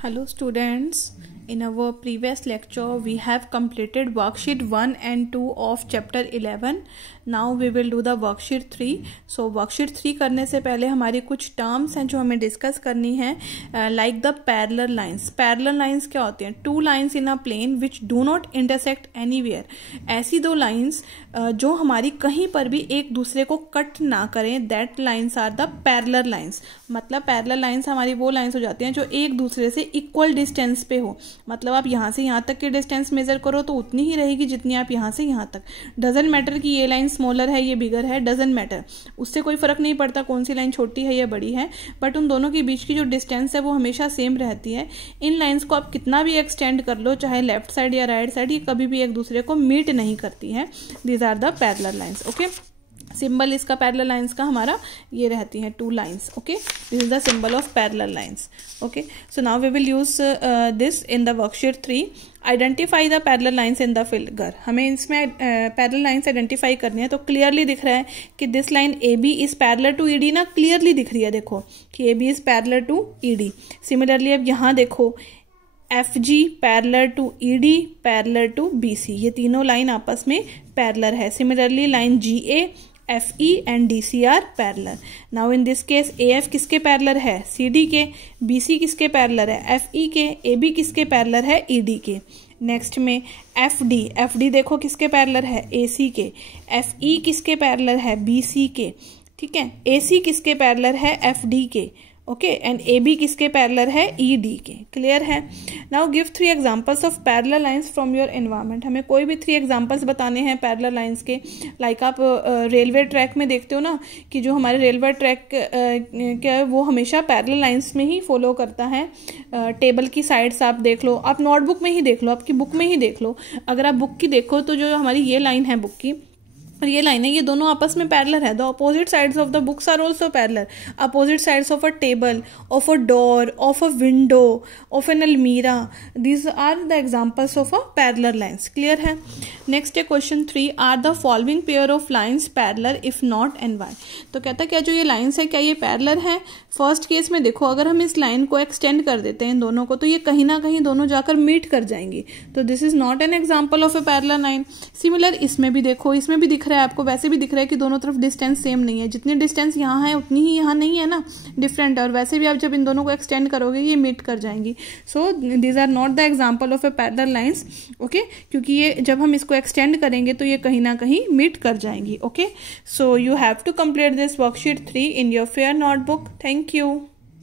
Hello students, in our previous lecture we have completed worksheet 1 and 2 of chapter 11. Now we will do the worksheet 3. So worksheet 3 करने से पहले हमारी कुछ terms हैं जो हमें डिस्कस करनी है, like the parallel lines. Parallel lines क्या होती हैं? Two lines in a plane which do not intersect anywhere. ऐसी दो लाइंस जो हमारी कहीं पर भी एक दूसरे को कट ना करें, that lines are the parallel lines. मतलब पैरेलल लाइंस हमारी वो लाइंस हो जाती हैं जो एक दूसरे से इक्वल डिस्टेंस पे हो. मतलब आप यहाँ से यहाँ तक की डिस्टेंस मेजर करो तो उतनी ही रहेगी जितनी आप यहाँ से यहाँ तक. डजंट मैटर कि ये लाइन स्मॉलर है ये बिगर है, डजंट मैटर, उससे कोई फर्क नहीं पड़ता कौन सी लाइन छोटी है या बड़ी है, बट उन दोनों के बीच की जो डिस्टेंस है वो हमेशा सेम रहती है. इन लाइंस को आप कितना भी एक्सटेंड कर लो, चाहे लेफ्ट साइड या राइट साइड, ये कभी भी एक दूसरे को मीट नहीं करती है. These are the parallel lines. Okay, symbol इसका पैरेलल लाइंस का हमारा ये रहती है, two lines. Okay, this is the symbol of parallel lines. Okay, so now we will use this in the worksheet 3. Identify the parallel lines in the figure. हमें इसमें parallel lines identify करनी है. तो क्लियरली दिख रहा है कि this line A B is parallel to E D ना, क्लियरली दिख रही है. देखो कि A B is parallel to E D. Similarly अब यहाँ देखो F G parallel to E D parallel to B C, ये तीनों लाइन आपस में पैरेलल है. Similarly line G A FE and DC are parallel. Now in this case AF किसके parallel है? CD के. BC किसके पैरेलल है? FE के. AB किसके पैरेलल है? ED के. नेक्स्ट में FD देखो किसके पैरेलल है? AC के. FE किसके पैरेलल है? BC के. ठीक है, AC किसके पैरेलल है? FD के. ओके, एंड AB किसके पैरेलल है? ED के. क्लियर है? Now give 3 examples of parallel lines from your environment. हमें कोई भी 3 एग्जांपल्स बताने हैं पैरेलल लाइंस के. लाइक आप रेलवे ट्रैक में देखते हो ना कि जो हमारे रेलवे ट्रैक क्या है वो हमेशा पैरेलल लाइंस में ही फॉलो करता है. टेबल की साइड्स आप देख लो, आप नोटबुक में ही देख लो, आपकी बुक में ही देख लो. अगर आप बुक की देखो तो जो हमारी ये लाइन है बुक की और ये लाइन है, ये दोनों आपस में पैरेलल है. The opposite sides of the books are also parallel. Opposite sides of a table, of a door, of a window, of an अलमीरा, these are the examples of a parallel lines. Clear है? Next है question 3. Are the following pair of lines parallel if not and why. तो कहता है क्या जो ये lines है क्या ये पैरेलल है? फर्स्ट केस में देखो अगर हम इस लाइन को एक्सटेंड कर देते हैं इन दोनों को तो ये कहीं ना कहीं दोनों जाकर मीट कर जाएंगी. तो this is not an example of a parallel line. Similar इसमें भी देखो, इसमें भी दिख रहा है आपको, वैसे भी दिख रहा है कि दोनों तरफ डिस्टेंस सेम नहीं है. जितनी डिस्टेंस यहाँ है उतनी ही यहाँ नहीं है ना, डिफरेंट है. और वैसे भी आप जब इन दोनों को एक्सटेंड करोगे ये मीट कर जाएंगी. So these are not the example of a parallel lines. Okay, क्योंकि ये जब हम इसको एक्सटेंड करेंगे तो ये कहीं ना कहीं मीट कर जाएंगी. Okay, so you have to complete this worksheet 3 in your fair notebook. Thank you.